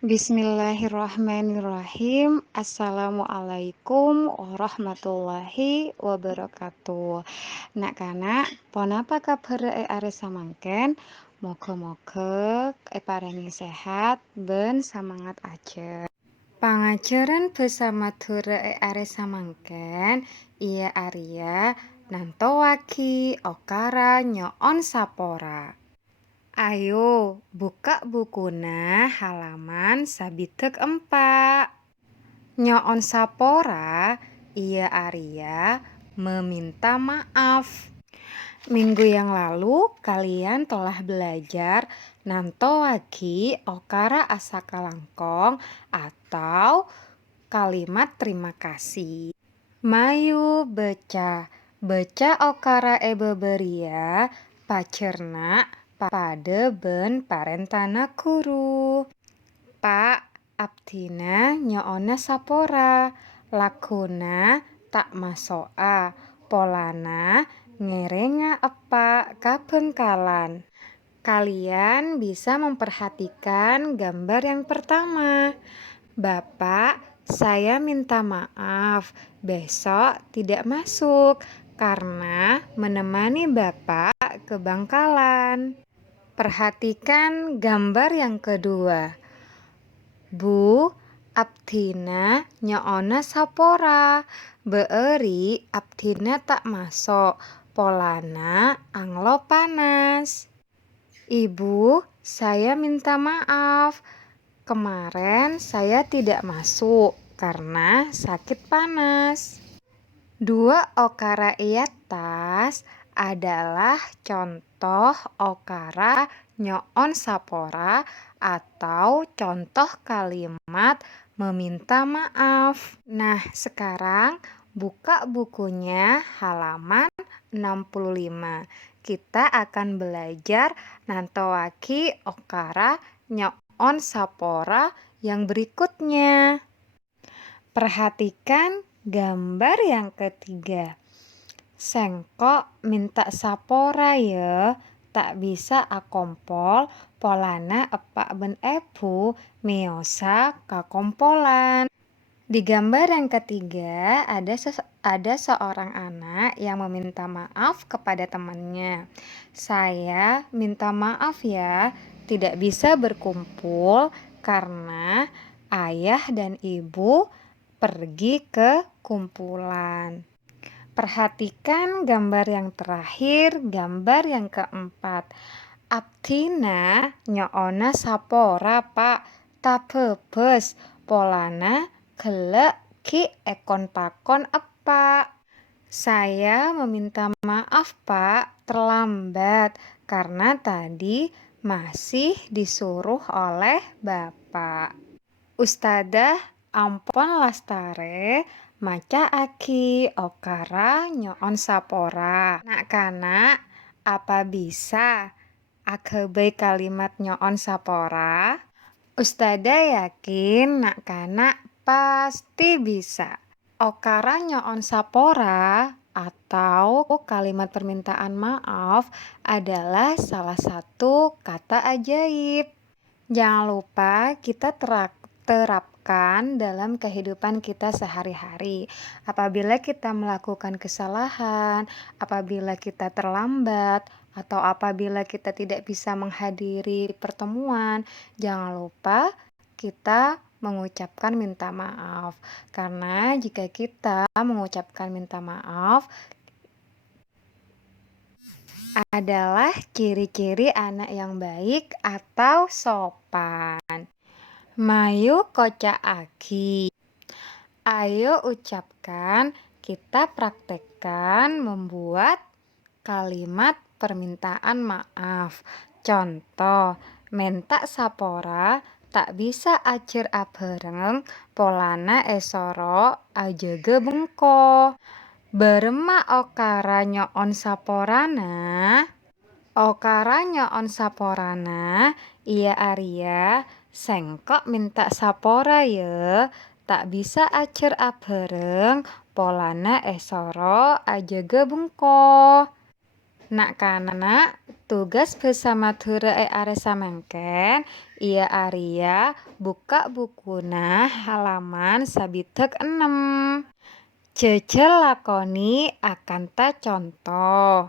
Bismillahirrahmanirrahim. Assalamualaikum warahmatullahi wabarakatuh. Nak-kanak, ponapa kabar are samangken? Moga-moga parengi sehat ben semangat aja. Pangajaran bersama dura are samangken iya Arya nanto wagi okara nyoon sapora. Ayo buka bukuna halaman sabitek 4. Nyoon sapora iya Arya meminta maaf. Minggu yang lalu kalian telah belajar nanto wagi okara asaka langkong atau kalimat terima kasih. Mayu beca okara beria pacerna pada ben parentana guru. Pak Abdina nyoona sapora lakuna tak masoa polana ngerenga epa kabengkalan. Kalian bisa memperhatikan gambar yang pertama. Bapak, saya minta maaf, besok tidak masuk karena menemani Bapak ke Bangkalan. Perhatikan gambar yang kedua. Bu, Abdina nyoona sapora, beeri Abdina tak masuk, polana anglo panas. Ibu, saya minta maaf. Kemarin saya tidak masuk karena sakit panas. Dua okara iatas adalah contoh okara nyoon sapora atau contoh kalimat meminta maaf. Nah, sekarang buka bukunya halaman 65. Kita akan belajar nantowaki okara nyoon sapora yang berikutnya. Perhatikan gambar yang ketiga. Sengkok minta sapora ya, tak bisa akompol polana epak ben ebu meosa kakompolan. Di gambar yang ketiga ada seorang anak yang meminta maaf kepada temannya. Saya minta maaf ya, tidak bisa berkumpul karena ayah dan ibu pergi ke kumpulan. Perhatikan gambar yang terakhir, gambar yang keempat. Abdina nyoona sapora pak, tapebes polana gelek ki ekon pakon epa. Saya meminta maaf pak, terlambat karena tadi masih disuruh oleh bapak. Ustadzah ampon lastare maca aki okara nyoon sapora. Nak-kanak, apa bisa akebe kalimat nyoon sapora? Ustadzah yakin nak-kanak pasti bisa. Okara nyoon sapora atau kalimat permintaan maaf adalah salah satu kata ajaib. Jangan lupa kita terapkan dalam kehidupan kita sehari-hari. Apabila kita melakukan kesalahan, apabila kita terlambat, atau apabila kita tidak bisa menghadiri pertemuan, jangan lupa kita mengucapkan minta maaf. Karena jika kita mengucapkan minta maaf adalah ciri-ciri anak yang baik atau sopan. Mayu koca aki. Ayo ucapkan, kita praktekkan membuat kalimat permintaan maaf. Contoh, mentak sapora tak bisa acer abareng polana esoro ajege bengko. Berema okara nyoon saporana. Okara nyoon saporana iya Arya sengkok minta sapora ya, tak bisa acer abareng polana esoro ajege bengko. Nak-kanak, tugas bersama dura are samangken Iya Arya, buka bukuna halaman sabitek 6. Cecel lakoni akan ta contoh.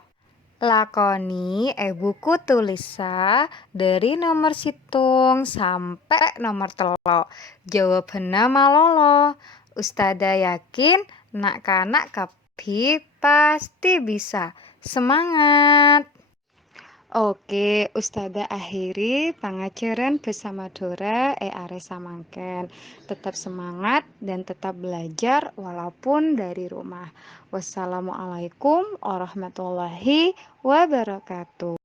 Lakoni buku tulisa dari nomor situng sampai nomor telo. Jawabannya malolo. Ustada yakin nak kanak kapi pasti bisa. Semangat! Oke, Ustada akhiri pengajaran bersama Dora Are Samangken. Tetap semangat dan tetap belajar walaupun dari rumah. Wassalamualaikum warahmatullahi wabarakatuh.